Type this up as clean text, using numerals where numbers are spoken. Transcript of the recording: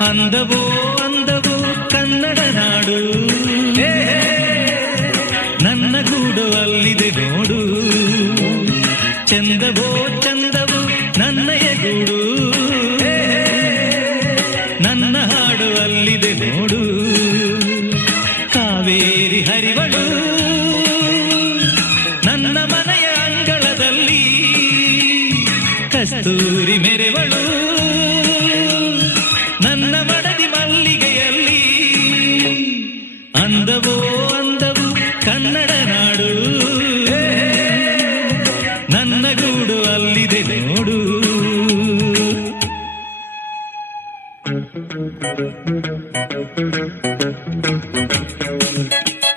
ಅಂದವೋ ಅಂದವೋ ಕನ್ನಡ ನಾಡು, ನನ್ನ ಗೂಡು ಅಲ್ಲಿದೆ ನೋಡು. ಚಂದವೋ ಚಂದವೋ ನನ್ನಯ ಗೂಡು, ನನ್ನ ಹಾಡು ಅಲ್ಲಿದೆ ನೋಡು. ಕಾವೇರಿ ಹರಿವಳು ನನ್ನ ಮನೆಯ ಅಂಗಳದಲ್ಲಿ, ಕಸ್ತೂರಿ ಮೆರೆವಳು ನನ್ನ ಮಡದಿ ಮಲ್ಲಿಗೆಯಲ್ಲಿ. ಅಂದವೋ ಅಂದವು ಕನ್ನಡ ನಾಡು, ನನ್ನ ಗೂಡು ಅಲ್ಲಿದೆ ನೋಡು.